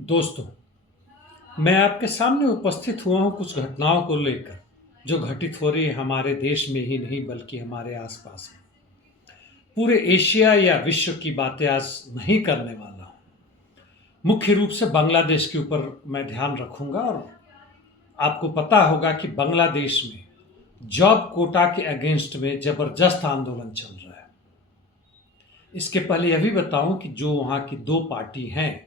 दोस्तों, मैं आपके सामने उपस्थित हुआ हूँ कुछ घटनाओं को लेकर, जो घटित हो रही है हमारे देश में ही नहीं बल्कि हमारे आसपास में। पूरे एशिया या विश्व की बातें आज नहीं करने वाला हूँ। मुख्य रूप से बांग्लादेश के ऊपर मैं ध्यान रखूंगा और आपको पता होगा कि बांग्लादेश में जॉब कोटा के अगेंस्ट में जबरदस्त आंदोलन चल रहा है। इसके पहले यह भी बताऊं कि जो वहाँ की दो पार्टी हैं,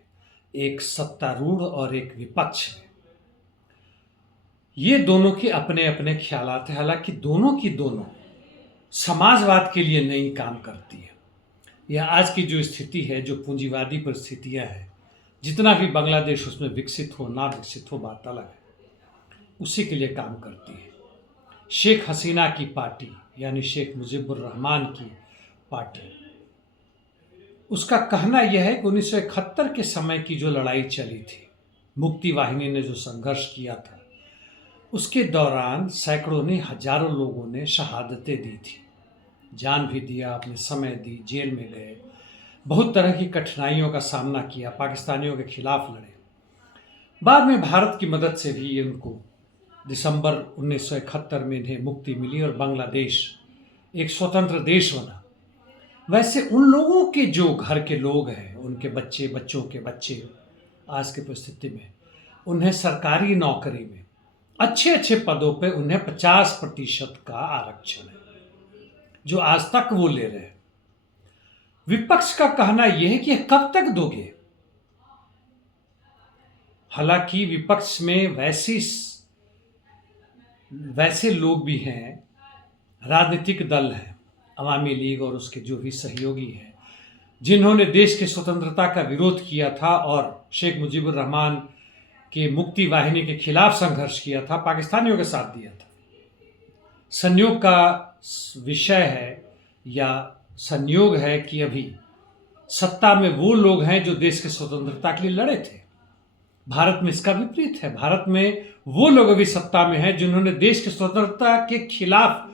एक सत्तारूढ़ और एक विपक्ष में, ये दोनों के अपने अपने ख्यालात हैं। हालांकि दोनों की दोनों समाजवाद के लिए नहीं काम करती है। यह आज की जो स्थिति है, जो पूंजीवादी परिस्थितियां हैं, जितना भी बांग्लादेश उसमें विकसित हो ना विकसित हो बात अलग है, उसी के लिए काम करती है। शेख हसीना की पार्टी यानी शेख मुजीबुर रहमान की पार्टी, उसका कहना यह है कि 1971 के समय की जो लड़ाई चली थी, मुक्ति वाहिनी ने जो संघर्ष किया था, उसके दौरान सैकड़ों ने हजारों लोगों ने शहादतें दी थी, जान भी दिया, अपने समय दी, जेल में गए, बहुत तरह की कठिनाइयों का सामना किया, पाकिस्तानियों के खिलाफ लड़े। बाद में भारत की मदद से भी उनको दिसंबर 1971 में इन्हें मुक्ति मिली और बांग्लादेश एक स्वतंत्र देश बना। वैसे उन लोगों के जो घर के लोग हैं, उनके बच्चे, बच्चों के बच्चे, आज की परिस्थिति में उन्हें सरकारी नौकरी में अच्छे अच्छे पदों पे उन्हें 50% का आरक्षण है, जो आज तक वो ले रहे हैं। विपक्ष का कहना यह है कि कब तक दोगे। हालांकि विपक्ष में वैसे लोग भी हैं, राजनीतिक दल हैं, अवामी लीग और उसके जो भी सहयोगी हैं, जिन्होंने देश की स्वतंत्रता का विरोध किया था और शेख मुजीबुर रहमान के मुक्ति वाहिनी के खिलाफ संघर्ष किया था, पाकिस्तानियों के साथ दिया था। संयोग का विषय है या संयोग है कि अभी सत्ता में वो लोग हैं जो देश की स्वतंत्रता के लिए लड़े थे। भारत में इसका विपरीत है। भारत में वो लोग अभी सत्ता में हैं जिन्होंने देश की स्वतंत्रता के खिलाफ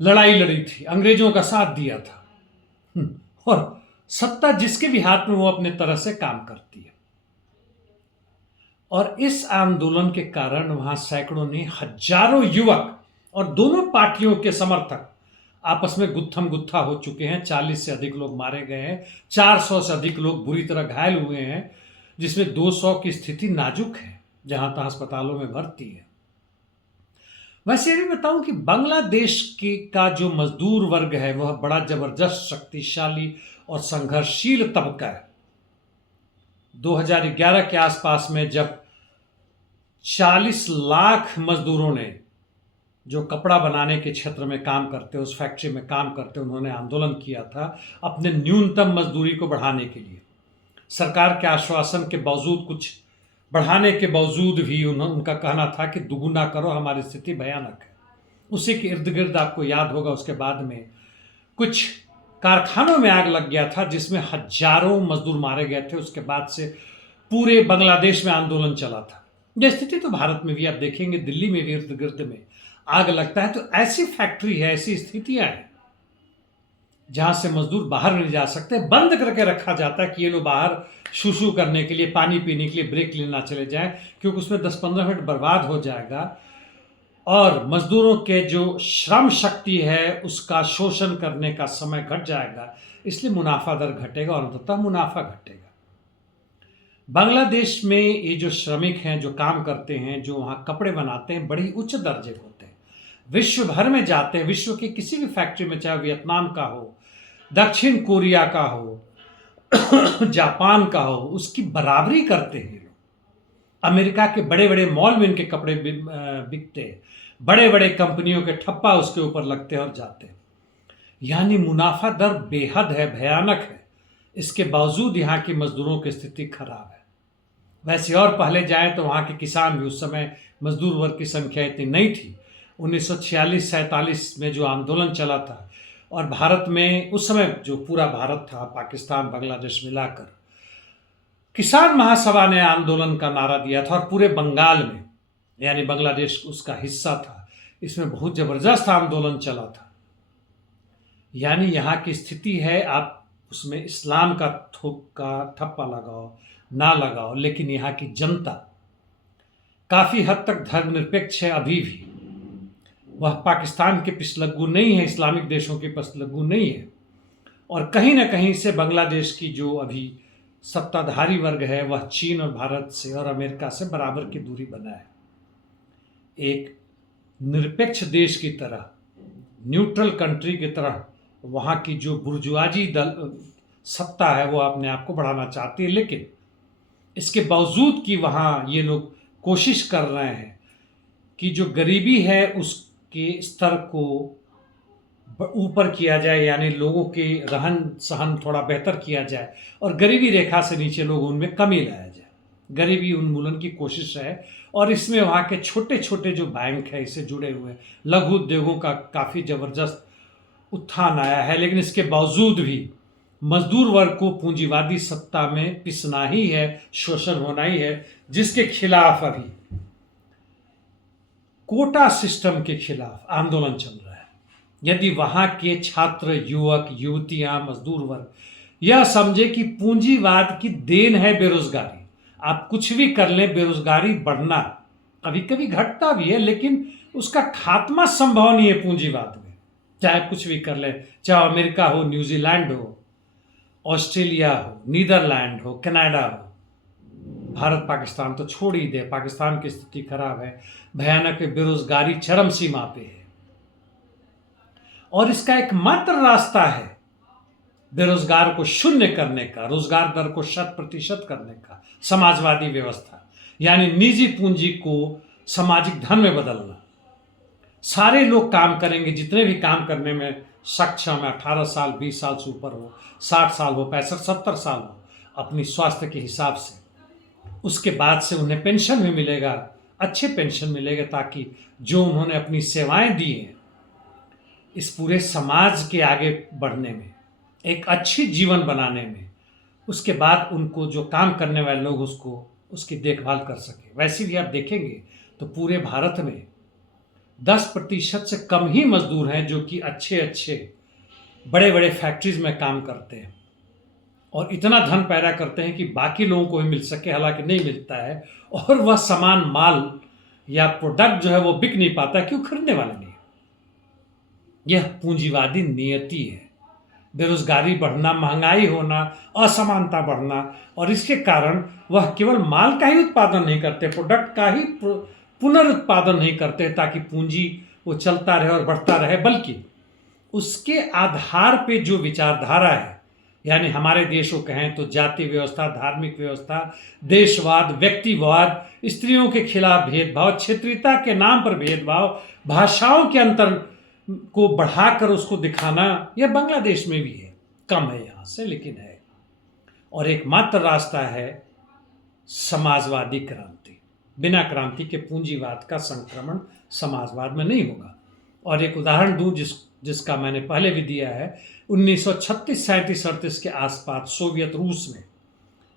लड़ाई लड़ी थी, अंग्रेजों का साथ दिया था। और सत्ता जिसके भी हाथ में, वो अपने तरह से काम करती है। और इस आंदोलन के कारण वहां सैकड़ों ने, हजारों युवक और दोनों पार्टियों के समर्थक आपस में गुत्थम गुत्था हो चुके हैं। 40 से अधिक लोग मारे गए हैं, 400 से अधिक लोग बुरी तरह घायल हुए हैं, जिसमें 200 की स्थिति नाजुक है, जहां तक अस्पतालों में भर्ती है। वैसे ये भी बताऊं कि बांग्लादेश का जो मजदूर वर्ग है, वह बड़ा जबरदस्त, शक्तिशाली और संघर्षशील तबका है। 2011 के आसपास में जब 40 लाख मजदूरों ने, जो कपड़ा बनाने के क्षेत्र में काम करते, उस फैक्ट्री में काम करते, उन्होंने आंदोलन किया था अपने न्यूनतम मजदूरी को बढ़ाने के लिए। सरकार के आश्वासन के बावजूद, कुछ बढ़ाने के बावजूद भी उनका कहना था कि दुगुना करो, हमारी स्थिति भयानक है। उसी के इर्द गिर्द आपको याद होगा, उसके बाद में कुछ कारखानों में आग लग गया था, जिसमें हजारों मजदूर मारे गए थे। उसके बाद से पूरे बांग्लादेश में आंदोलन चला था। यह स्थिति तो भारत में भी आप देखेंगे, दिल्ली में भी इर्द गिर्द में आग लगता है। तो ऐसी फैक्ट्री है, ऐसी स्थितियां हैं जहां से मजदूर बाहर नहीं जा सकते, बंद करके रखा जाता है कि ये लोग बाहर शूशू करने के लिए, पानी पीने के लिए, ब्रेक लेना चले जाएं, क्योंकि उसमें 10-15 मिनट बर्बाद हो जाएगा और मजदूरों के जो श्रम शक्ति है उसका शोषण करने का समय घट जाएगा, इसलिए मुनाफा दर घटेगा और अंततः मुनाफा घटेगा। बांग्लादेश में ये जो श्रमिक हैं, जो काम करते हैं, जो वहाँ कपड़े बनाते हैं, बड़ी उच्च दर्जे के होते हैं, विश्व भर में जाते हैं। विश्व की किसी भी फैक्ट्री में, चाहे वियतनाम का हो, दक्षिण कोरिया का हो, जापान का हो, उसकी बराबरी करते हैं लोग। अमेरिका के बड़े बड़े मॉल में इनके कपड़े बिकते हैं, बड़े बड़े कंपनियों के ठप्पा उसके ऊपर लगते हैं और जाते हैं। यानी मुनाफा दर बेहद है, भयानक है। इसके बावजूद यहाँ की मजदूरों की स्थिति खराब है। वैसे और पहले जाएं तो वहाँ के किसान भी, उस समय मजदूर वर्ग की संख्या इतनी नहीं थी। 1946-47 में जो आंदोलन चला था, और भारत में उस समय जो पूरा भारत था, पाकिस्तान, बांग्लादेश मिलाकर, किसान महासभा ने आंदोलन का नारा दिया था और पूरे बंगाल में, यानी बांग्लादेश उसका हिस्सा था, इसमें बहुत जबरदस्त आंदोलन चला था। यानी यहाँ की स्थिति है, आप उसमें इस्लाम का ठप्पा लगाओ, ना लगाओ, लेकिन यहाँ की जनता काफ़ी हद तक धर्मनिरपेक्ष है अभी भी। वह पाकिस्तान के पिछलग्गू नहीं है, इस्लामिक देशों के पिछलग्गू नहीं है। और कहीं ना कहीं से बांग्लादेश की जो अभी सत्ताधारी वर्ग है वह चीन और भारत से और अमेरिका से बराबर की दूरी बनाए। एक निरपेक्ष देश की तरह, न्यूट्रल कंट्री की तरह वहाँ की जो बुर्जुआजी दल सत्ता है वो अपने आप को बढ़ाना चाहती है, लेकिन इसके बावजूद कि वहाँ ये लोग कोशिश कर रहे हैं कि जो गरीबी है उसके स्तर को ऊपर किया जाए, यानी लोगों के रहन सहन थोड़ा बेहतर किया जाए और गरीबी रेखा से नीचे लोग उनमें कमी लाया जाए। गरीबी उन्मूलन की कोशिश है और इसमें वहाँ के छोटे छोटे जो बैंक है इससे जुड़े हुए लघु उद्योगों का काफ़ी ज़बरदस्त उत्थान आया है। लेकिन इसके बावजूद भी मजदूर वर्ग को पूंजीवादी सत्ता में पिसना ही है, शोषण होना ही है, जिसके खिलाफ अभी कोटा सिस्टम के खिलाफ आंदोलन चल रहा है। यदि वहाँ के छात्र, युवक, युवतियां, मजदूर वर्ग यह समझे कि पूंजीवाद की देन है बेरोजगारी, आप कुछ भी कर लें, बेरोजगारी बढ़ना कभी कभी घटता भी है, लेकिन उसका खात्मा संभव नहीं है पूंजीवाद में। चाहे कुछ भी कर लें, चाहे अमेरिका हो, न्यूजीलैंड हो, ऑस्ट्रेलिया हो, नीदरलैंड हो, कनाडा हो, भारत पाकिस्तान तो छोड़ ही दे, पाकिस्तान की स्थिति खराब है, भयानक बेरोजगारी चरम सीमा पे है। और इसका एकमात्र रास्ता है बेरोजगार को शून्य करने का, रोजगार दर को 100% करने का, समाजवादी व्यवस्था, यानी निजी पूंजी को सामाजिक धन में बदलना। सारे लोग काम करेंगे, जितने भी काम करने में सक्षम है, 18 साल 20 साल से ऊपर हो, 60 साल हो, 65-70 साल हो, अपनी स्वास्थ्य के हिसाब से। उसके बाद से उन्हें पेंशन भी मिलेगा, अच्छे पेंशन मिलेगा, ताकि जो उन्होंने अपनी सेवाएं दी हैं इस पूरे समाज के आगे बढ़ने में, एक अच्छी जीवन बनाने में, उसके बाद उनको जो काम करने वाले लोग उसकी देखभाल कर सके। वैसे भी आप देखेंगे तो पूरे भारत में 10% से कम ही मजदूर हैं जो कि अच्छे बड़े बड़े फैक्ट्रीज में काम करते हैं और इतना धन पैदा करते हैं कि बाकी लोगों को भी मिल सके, हालांकि नहीं मिलता है, और वह सामान, माल या प्रोडक्ट जो है वो बिक नहीं पाता, क्यों? खरीदने वाले नहीं। यह पूंजीवादी नियति है। बेरोजगारी बढ़ना, महंगाई होना, असमानता बढ़ना, और इसके कारण वह केवल माल का ही उत्पादन नहीं करते, प्रोडक्ट का ही पुनरुत्पादन नहीं करते ताकि पूंजी वो चलता रहे और बढ़ता रहे, बल्कि उसके आधार पे जो विचारधारा है, यानी हमारे देश को कहें तो जाति व्यवस्था, धार्मिक व्यवस्था, देशवाद, व्यक्तिवाद, स्त्रियों के खिलाफ भेदभाव, क्षेत्रीयता के नाम पर भेदभाव, भाषाओं के अंतर को बढ़ाकर उसको दिखाना, यह बांग्लादेश में भी है, कम है यहाँ से लेकिन है। और एकमात्र रास्ता है समाजवादी क्रांति। बिना क्रांति के पूंजीवाद का संक्रमण समाजवाद में नहीं होगा। और एक उदाहरण दूं जिसका मैंने पहले भी दिया है, 1936, 37, 38 के आसपास सोवियत रूस में,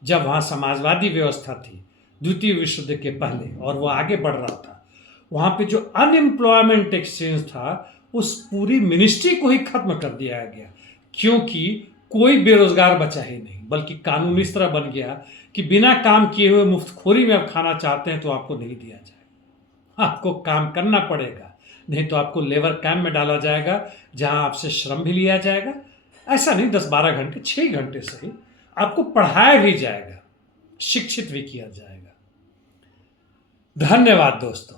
जब वहाँ समाजवादी व्यवस्था थी द्वितीय विश्व युद्ध के पहले और वो आगे बढ़ रहा था, वहाँ पे जो अनएम्प्लॉयमेंट एक्सचेंज था उस पूरी मिनिस्ट्री को ही खत्म कर दिया गया, क्योंकि कोई बेरोजगार बचा ही नहीं, बल्कि कानून इस तरह बन गया कि बिना काम किए हुए मुफ्तखोरी में आप खाना चाहते हैं तो आपको नहीं दिया जाएगा, आपको काम करना पड़ेगा, नहीं तो आपको लेबर कैंप में डाला जाएगा जहां आपसे श्रम भी लिया जाएगा। ऐसा नहीं 10-12 घंटे, 6 घंटे से ही आपको पढ़ाया भी जाएगा, शिक्षित भी किया जाएगा। धन्यवाद दोस्तों।